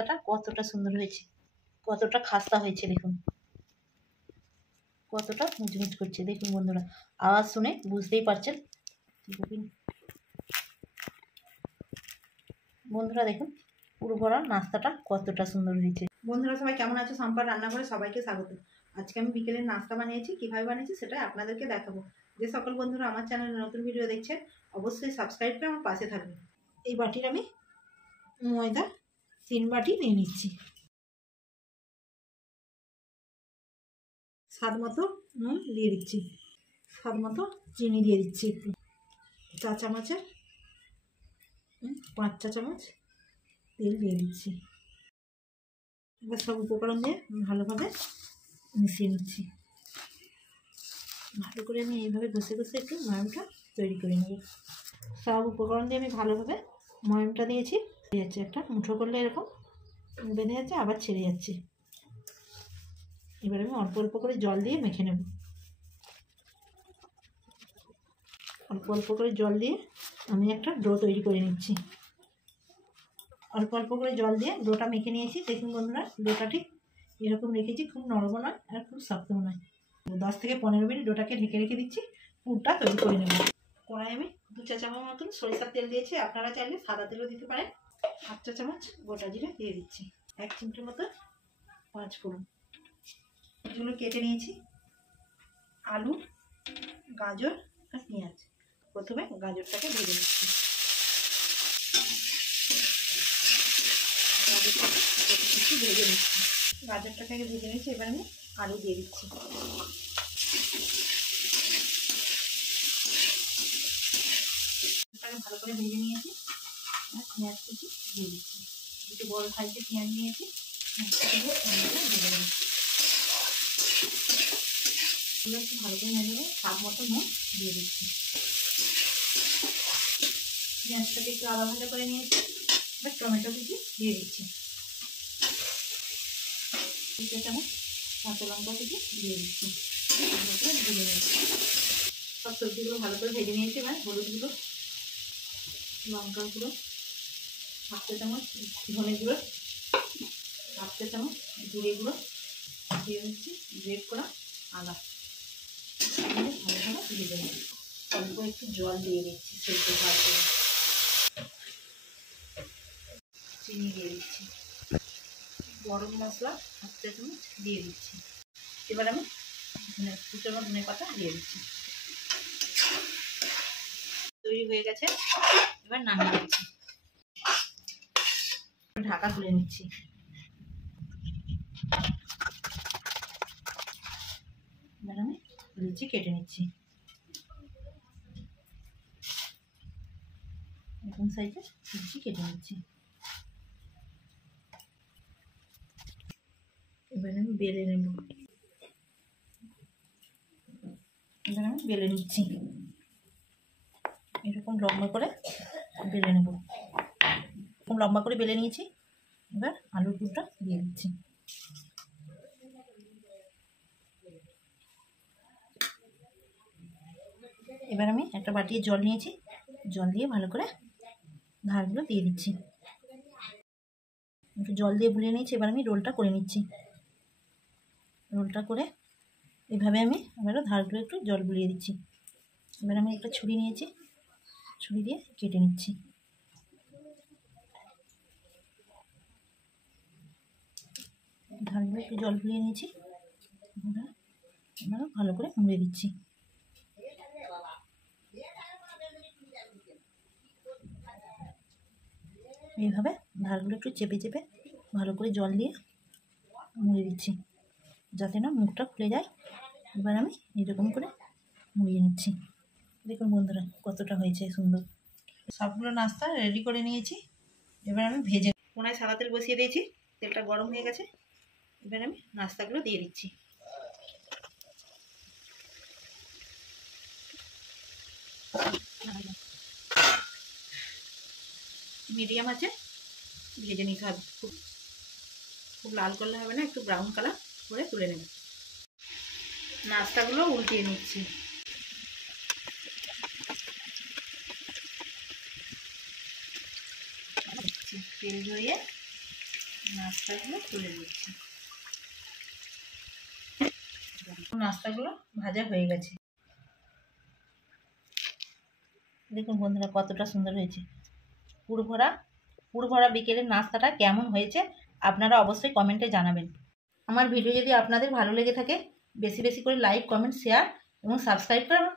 নাস্তাটা কতটা সুন্দর হয়েছে, কতটা খাস্তা হয়েছে। দেখুন কতটা মুচমুচ করছে। দেখুন বন্ধুরা, আওয়াজ শুনে বুঝতেই পারছেন। বন্ধুরা দেখুন পুরো ভরা নাস্তাটা কতটা সুন্দর হয়েছে। বন্ধুরা সবাই কেমন আছো? সম্পার রান্নাঘরে সবাইকে স্বাগত। আজকে আমি বিকেলের নাস্তা বানিয়েছি, কিভাবে বানিয়েছি সেটা আপনাদেরকে দেখাবো। যে সকল বন্ধুরা আমার চ্যানেলে নতুন ভিডিও দেখছেন অবশ্যই সাবস্ক্রাইব করে আমার পাশে থাকবেন। এই বাটির আমি ময়দা 3 বাটি নিয়ে নিচ্ছি। স্বাদ মতো নুন দিয়ে দিচ্ছি, স্বাদ মতো চিনি দিয়ে দিচ্ছি, একটু 4 চামচের 5 চা চামচ তেল দিয়ে দিচ্ছি। এবার সব উপকরণ দিয়ে ভালোভাবে মিশিয়ে নিচ্ছি। ভালো করে আমি এইভাবে ঘষে ঘষে একটু ময়ামটা তৈরি করে নেব। সব উপকরণ দিয়ে আমি ভালোভাবে ময়ামটা দিয়েছি। যাচ্ছে একটা মুঠো করলে এরকম বেঁধে যাচ্ছে, আবার ছেড়ে যাচ্ছে। এবার আমি অল্প অল্প করে জল দিয়ে মেখে নেব। অল্প অল্প করে জল দিয়ে আমি একটা ডো তৈরি করে নিচ্ছি। অল্প অল্প করে জল দিয়ে ডোটা মেখে নিয়েছি। দেখুন বন্ধুরা, ডোটা ঠিক এরকম রেখেছি, খুব নরম নয় আর খুব শক্তও নয়। 10 থেকে 15 মিনিট ডোটাকে ঢেকে রেখে দিচ্ছি, পুরটা তৈরি করে নেব। কড়াই আমি 2 চা চামচ মতন সরিষার তেল দিয়েছি, আপনারা চাইলে সাদা তেলও দিতে পারেন। 8 চা চামচ গোটা জিরে দিয়ে দিচ্ছি, 1 চিমটি মতো 5 ফোড়ন। এগুলো কেটে নিয়েছি, আলু, গাজর আর পেঁয়াজ। প্রথমে গাজরটাকে ভেজে নিচ্ছি। গাজরটাকে ভেজে নিচ্ছি, গাজরটাকে ভেজে নিচ্ছি। এবার আমি আলু দিয়ে দিচ্ছি। ভালো করে ভেজে নিয়েছি, পেঁয়াজ কুচি দিয়ে দিচ্ছি। একটু বড় সাইজের পেঁয়াজ নিয়েছি, ভেজে নিচ্ছি। একটু ভালো করে ভেজে নেবো, স্বাদ মতো নুন দিয়ে দিচ্ছি। পেঁয়াজটাকে একটু আদা ভাজা করে নিয়েছি। এবার টমেটো কুচি দিয়ে দিচ্ছি। 2 চা চামচ কাঁচা লঙ্কা কুচি দিয়ে দিচ্ছি। ভেজে নিচ্ছি, সব সবজিগুলো ভালো করে ভেজে নিয়েছি। এবার হলুদ গুঁড়ো, লঙ্কা গুঁড়ো 1 চা চামচ, ধনে গুঁড়ো 1 চা চামচ, জিরে গুঁড়ো দিয়ে দিচ্ছি, গ্রেট করা আদা ভালোভাবে ভেজে নিচ্ছি। অল্প একটু জল দিয়ে দিচ্ছি, সেদ্ধ ভাত করে। চিনি দিয়ে দিচ্ছি, গরম মশলা 1 চা চামচ দিয়ে দিচ্ছি। এবার আমি কুচনো ধনে পাতা দিয়ে দিচ্ছি। তৈরি হয়ে গেছে, এবার নামিয়ে দিচ্ছি। ঢাকা খুলে নিচ্ছি। এবার আমি লুচি কেটে নিচ্ছি, এরকম সাইজের লুচি কেটে নিচ্ছি। এবার আমি বেলে নেব। এবার আমি বেলে নিচ্ছি, এরকম লম্বা করে বেলে নেব। এরকম লম্বা করে বেলে নিয়েছি। এবার আলুর পুরটা দিয়ে দিচ্ছি। এবার আমি একটা বাটি জল নিয়েছি, জল দিয়ে ভালো করে ধারগুলো দিয়ে দিচ্ছি। একটু জল দিয়ে বুলিয়ে নিয়েছি। এবার আমি রোলটা করে নিচ্ছি। রোলটা করে এভাবে আমি আবারও ধারগুলো একটু জল বুলিয়ে দিচ্ছি। এবার আমি একটা ছুরি নিয়েছি, ছুরি দিয়ে কেটে নিচ্ছি। ধারগুলো একটু জল বুলিয়ে নিয়েছি, এবার ভালো করে মুড়ে দিচ্ছি। এইভাবে ধারগুলো একটু চেপে চেপে ভালো করে জল দিয়ে মুড়ে দিচ্ছি, যাতে না মুখটা খুলে যায়। এবার আমি এরকম করে মুড়িয়ে নিচ্ছি। দেখুন বন্ধুরা কতটা হয়েছে সুন্দর। সবগুলো নাস্তা রেডি করে নিয়েছি। এবার আমি ভেজে কোনায় সাদা তেল বসিয়ে দিয়েছি, তেলটা গরম হয়ে গেছে। এবার আমি নাস্তাগুলো দিয়ে দিচ্ছি। মিডিয়াম আছে ভেজে নিতে হবে, খুব লাল করলে হবে না, একটু ব্রাউন কালার করে তুলে নেব। নাস্তাগুলো উল্টিয়ে নিচ্ছি। তেল ঝরিয়ে নাস্তাগুলো তুলে দিচ্ছি। নাস্তাগুলো ভাজা হয়ে গেছে। দেখুন বন্ধুরা কতটা সুন্দর হয়েছে। পুরভরা বিকেলের নাস্তাটা কেমন হয়েছে আপনারা অবশ্যই কমেন্টে জানাবেন। আমার ভিডিও যদি আপনাদের ভালো লেগে থাকে বেশি বেশি করে লাইক, কমেন্ট, শেয়ার এবং সাবস্ক্রাইব করে আমার